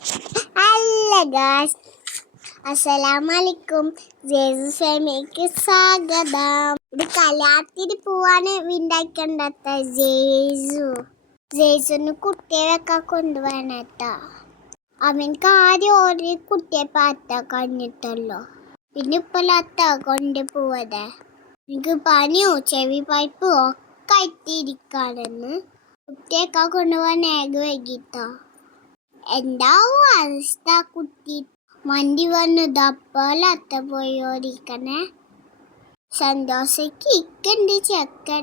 അല്ല ഗാസ് അസ്സലാമലൈക്കും ജേസു ഫാമിലിക്ക് സ്വാഗതം. ഇത് കല്യാണത്തിന് പോവാന് വിണ്ടാക്കണ്ടാത്ത ജേസു ജേസുന് കുട്ടികളൊക്കെ കൊണ്ടുപോകാനേട്ടാ അവൻക്ക് ആദ്യം ഒരു കുട്ടിയെ പാത്ത കഴിഞ്ഞിട്ടല്ലോ. പിന്നെ ഇപ്പല്ലാത്ത കൊണ്ട് പോവതെ. എനിക്ക് പനിയോ ചെവി പൈപ്പോ ഒക്കെ ആയിട്ടിരിക്കാണെന്ന് കുട്ടിയൊക്കെ കൊണ്ടുപോകാൻ ഏക വൈകിട്ടോ. എന്താവും അവസ്ഥ വണ്ടി മണ്ടി വന്നു ദപ്പലത്ത പോയോരിക്കണേ. സന്തോഷയ്ക്ക് ഇക്കണ്ട് ചെക്കൻ.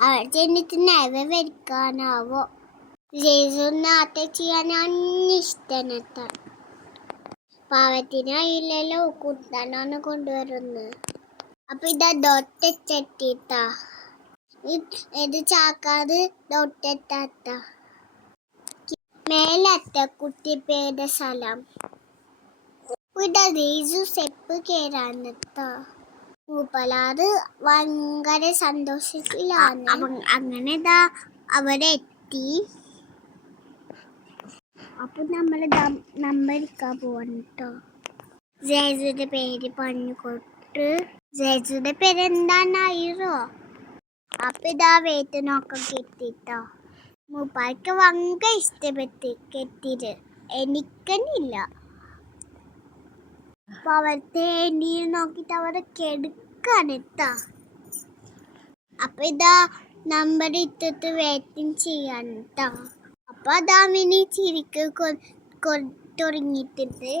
അവിടെ ചെന്നിട്ട് നെവ വരിക്കാനാവോ? ജേസുനാട്ടെ ചെയ്യാൻ അന്നിഷ്ടനത്ത പാവത്തിനായില്ലല്ലോ കുട്ടാനാണ് കൊണ്ടുവരുന്നത്. അപ്പൊ ഇതാ ദൊട്ടെത്തിട്ടാ ഇത് ചാക്കാത് ദൊട്ടെത്താത്ത മേലത്ത കുട്ടിപ്പേരുടെ സ്ഥലം ഇവിടെ റീസു സ്റ്റെപ്പ് കേറാനെത്ത. മൂപ്പലാറ് ഭയങ്കര സന്തോഷത്തിലാണ്. അങ്ങനെ ഇതാ അവിടെ എത്തി അപ്പൊ നമ്മൾ നമ്പർ എടുക്കാൻ പോവാണ് കേട്ടോ ജേസുടെ പേര് പറഞ്ഞു കൊടുത്ത് ജേസുടെ പേര് എന്താണായിരോ അപ്പൊ ഇതാ വേതനമൊക്കെ കിട്ടിട്ടോ. മൂപ്പാർക്ക് വങ്ക ഇഷ്ടപ്പെട്ട് കെട്ടിട്ട് എനിക്കന്നില്ല അപ്പൊ അവരുടെ എണ്ണീര് നോക്കിട്ട് അവരെ കെടുക്കാണ് എത്താ അപ്പൊ ഇതാ നമ്പർ ഇട്ടിട്ട് വെയിറ്റിംഗ് ചെയ്യാണ് കേട്ടോ അപ്പൊ അതാ മിനി ചിരിക്ക് തുടങ്ങിയിട്ടുണ്ട്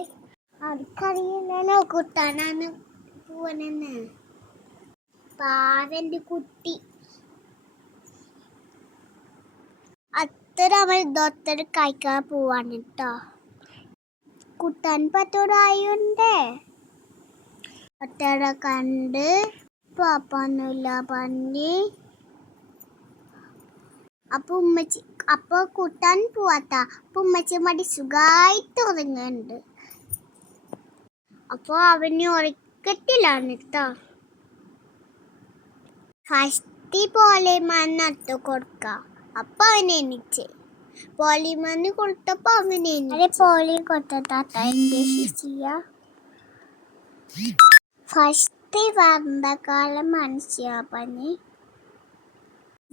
അവർക്കറിയില്ലല്ലോ കുട്ടാനാണ് പോവനെന്ന്. പാവന്റെ കുട്ടി. അവൾ ദോത്തർ കഴിക്കാൻ പോവാണ് കേട്ടോ കുട്ടാൻ പത്തോടായുണ്ട് ഒട്ടര കണ്ട് പാപ്പൊന്നുമില്ല പറഞ്ഞ്. അപ്പൊ ഉമ്മച്ചി അപ്പൊ കുട്ടാൻ പോവാത്ത. അപ്പൊ ഉമ്മച്ചി മടി സുഖമായിട്ട് ഉറങ്ങുന്നുണ്ട്. അപ്പൊ അവന് ഉറക്കത്തിലാണ് കേട്ടോ ഫസ്റ്റ് പോലെ മണ്ണത്ത് കൊടുക്കാം. അപ്പൊ അവൻ എണിച്ച് പോളിമണ്ണ് കൊടുത്തപ്പോ അങ്ങനെ അതെ പോളി കൊടുത്താത്ത ചെയ്യാ ഫസ്റ്റ് വന്നകാലം മനസ്സിലാ പണി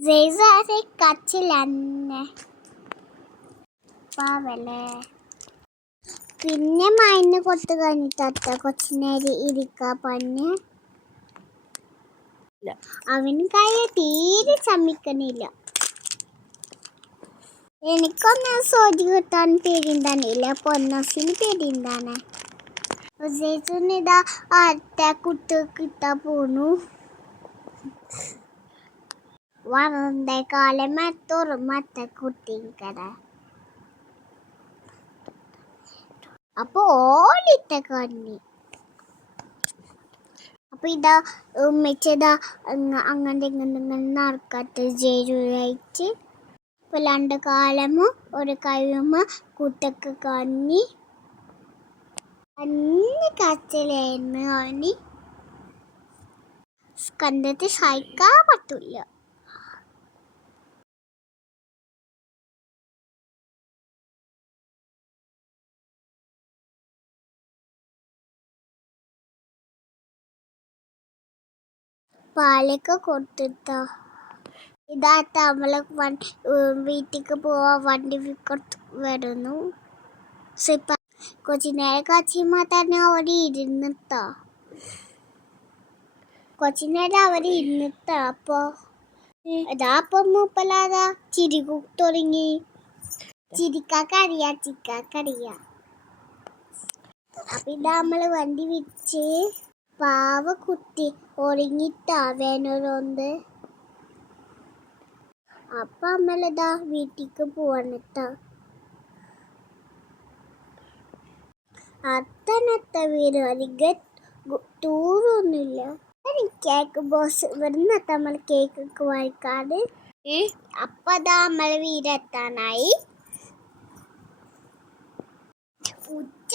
ജയ്സാറെ കച്ചിലന്നെ. പാവല്ലേ. പിന്നെ മരുന്ന് കൊടുത്തു കഴിഞ്ഞിട്ടത്ത കൊച്ചിനേരി ഇരിക്കാ പഞ്ഞ് അവന് കൈ തീരെ ചമ്മിക്കണില്ല. എനിക്കൊന്നും സോജി കിട്ടാൻ പേടിണ്ടാനില്ല പൊന്നസിന് പേടിണ്ടാണ് ഇതാ അടുത്ത കുത്ത് പോണു. വളർന്ന കാലം മറ്റൊരു മറ്റ കുട്ടിക്കട അപ്പൊ ഓടിത്ത കണ്ണി. അപ്പൊ ഇതാ ഉമ്മച്ചതാ അങ്ങനെ ഇങ്ങനെ ഇങ്ങനെ നടക്കാത്ത ജയിലായിട്ട് ഇപ്പൊ രണ്ട് കാലമോ ഒരു കഴിയുമ്പോ കുട്ടക്ക് കണ്ണി അന്ന് കച്ചലായിരുന്നു അവന് കണ്ടിട്ട് സഹിക്കാൻ പറ്റില്ല പാലൊക്കെ കൊടുത്തിട്ടാ ഇതാത്ത നമ്മളെ വീട്ടിലേക്ക് പോവാ വണ്ടി വരുന്നു. കൊച്ചു നേരം കച്ചിമ്മ തന്നെ അവിടെ ഇരുന്നിട്ടോ. കൊച്ചു നേരം അവിടെ ഇരുന്നിട്ടോ അപ്പൊ. ഇതാ അപ്പൊ മൂപ്പലാതാ ചിരി തുടങ്ങി. ചിരിക്കാക്കറിയാ ചിക്കാക്കറിയാ അപ്പൊ ഇതാ നമ്മൾ വണ്ടി വിച്ച് പാവ കുട്ടി ഉറങ്ങിട്ടാ വേനൊരുണ്ട് അപ്പൊ അമ്മലതാ വീട്ടിക്ക് പോവാനിട്ടാ അത്തനത്ത വീട് അധികം ടൂറൊന്നുമില്ല കേക്ക് ബോസ് ഇവിടുന്ന് നമ്മൾ കേക്ക് ഒക്കെ വായിക്കാറ് അപ്പൊ അതാ നമ്മളെ വീടെത്താനായി. ഉച്ച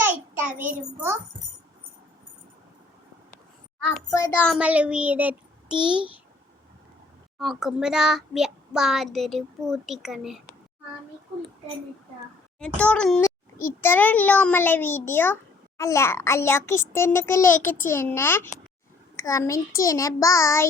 വരുമ്പോ. അപ്പൊ നമ്മളെ വീടെത്തി. നോക്കുമ്പോഴാ വാതിൽ പൂട്ടിക്കണേ. മാമി കുളിക്കണിട്ടാ തുറന്ന് ഇത്ര ഉള്ളോ നമ്മളെ വീഡിയോ. അല്ല എല്ലാവർക്കും ഇഷ്ടമുണ്ടെങ്കിൽ ലൈക്ക് ചെയ്യണേ. കമന്റ് ചെയ്യണേ. ബൈ